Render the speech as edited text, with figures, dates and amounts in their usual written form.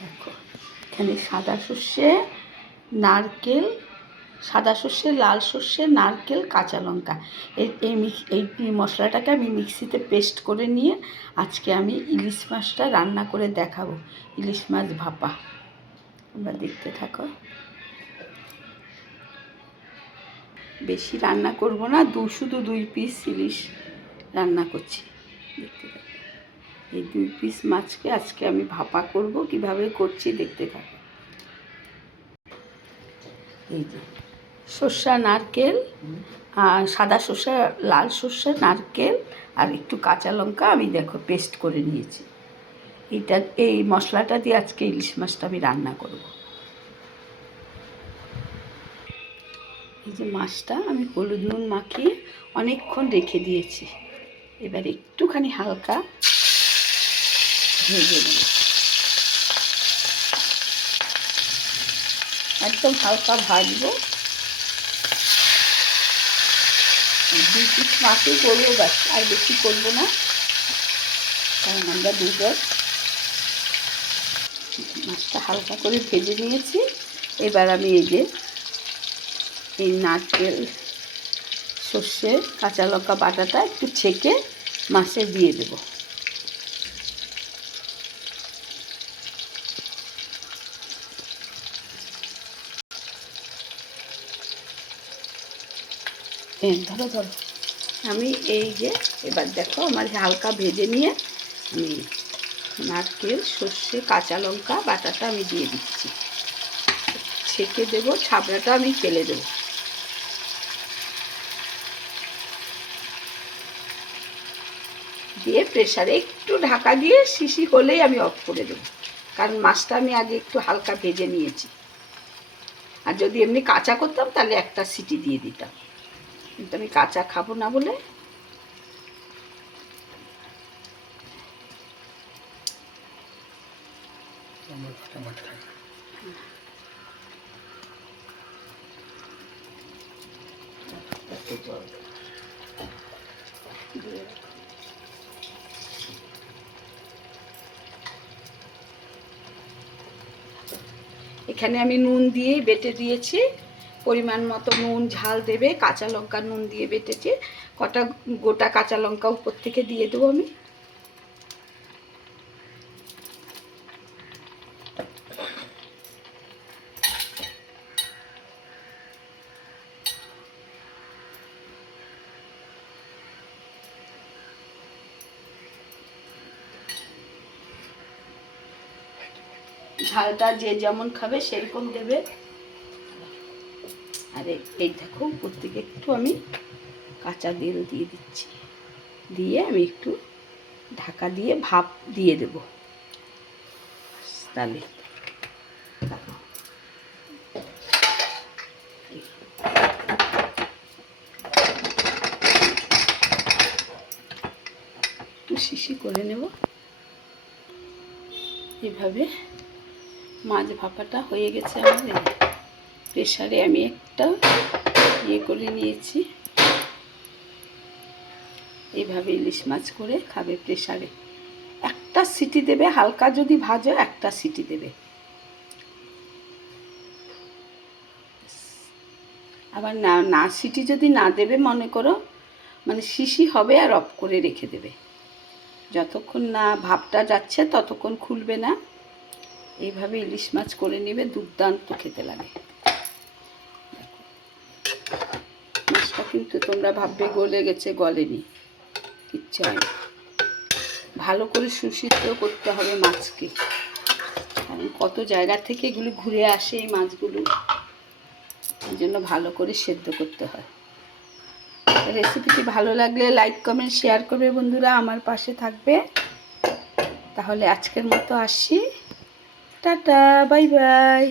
দেখো এখানে সাদা সর্ষে, লাল সর্ষে, নারকেল, কাঁচা লঙ্কা, এই মশলাটাকে আমি মিক্সিতে পেস্ট করে নিয়ে আজকে আমি ইলিশ মাছটা রান্না করে দেখাবো। ইলিশ মাছ ভাপা, তোমরা দেখতে থাকো। বেশি রান্না করব না, শুধু 2 পিস ইলিশ রান্না করছি, দেখতে থাকো। এই 2 পিস মাছকে আজকে আমি ভাপা করব, কিভাবে করছি দেখতে থাকো। এই যে সর্ষা, নারকেল, সাদা সর্ষে, লাল সর্ষে, নারকেল আর একটু কাঁচা লঙ্কা আমি দেখো পেস্ট করে নিয়েছি। এই মশলাটা দিয়ে আজকে ইলিশ মাছটা আমি রান্না করব। এই যে মাছটা আমি হলুদ নুন মাখিয়ে অনেকক্ষণ রেখে দিয়েছি। এবার একটুখানি হালকা ভেজে নেব, একদম হালকা ভাজবো। 2 পিস মাছই করবো, ব্যাস, আর বেশি করবো না, কারণ আমরা দুজন। মাছটা হালকা করে ভেজে নিয়েছি। এবার আমি এই নারকেল, সর্ষে, কাঁচা লঙ্কা বাটাটা একটু ছেঁকে মাছে দিয়ে দেব। ধরো আমি এবার দেখো আমার হালকা ভেজে নিয়ে আমি নারকেল, সর্ষে, কাঁচা লঙ্কা বাটাটা আমি দিয়ে দিচ্ছি, ছেঁকে দেবো, ছাবড়াটা আমি ফেলে দেবো। দিয়ে প্রেসারে একটু ঢাকা দিয়ে শিশি হলেই আমি অফ করে দেবো, কারণ মাছটা আমি আগে একটু হালকা ভেজে নিয়েছি। আর যদি এমনি কাঁচা করতাম তাহলে একটা সিটি দিয়ে দিতাম, কিন্তু আমি কাঁচা খাবো না বলে। এখানে আমি নুন দিয়েই বেটে দিয়েছি, পরিমাণ মতো নুন, ঝাল দেবে, কাঁচা লঙ্কা নুন দিয়ে বেটেছি, কটা গোটা কাঁচা লঙ্কা উপর থেকে দিয়ে দেবো আমি। ঝালটা যে যেমন খাবে সেরকম দেবে। আর এই দেখো উপর থেকে একটু আমি কাঁচা তেল দিয়ে দিচ্ছি, দিয়ে আমি একটু ঢাকা দিয়ে ভাপ দিয়ে দেব। তাহলে একটু শিশি করে নেব। এভাবে মাছ ভাপাটা হয়ে গেছে আমাদের। প্রেসারে আমি একটা করে নিয়েছি, এইভাবে ইলিশ মাছ করে খাবে প্রেসারে। একটা সিটি দেবে, হালকা যদি ভাজো একটা সিটি দেবে। আবার না সিটি যদি না দেবে মনে করো, মানে শিশি হবে আর অফ করে রেখে দেবে, যতক্ষণ না ভাপটা যাচ্ছে ততক্ষণ খুলবে না। এইভাবে ইলিশ মাছ করে নেবে, দুর্দান্ত খেতে লাগে। মাছটা কিন্তু তোমরা ভাববে গলে গেছে, গলেনি, কিচ্ছু হয় না। ভালো করে সুসিদ্ধ করতে হবে মাছকে, কারণ কত জায়গা থেকে এগুলো ঘুরে আসে এই মাছগুলো, এই জন্য ভালো করে সেদ্ধ করতে হয়। রেসিপিটি ভালো লাগলে লাইক, কমেন্ট, শেয়ার করবে বন্ধুরা, আমার পাশে থাকবে। তাহলে আজকের মতো আসি, টাটা, বাই বাই।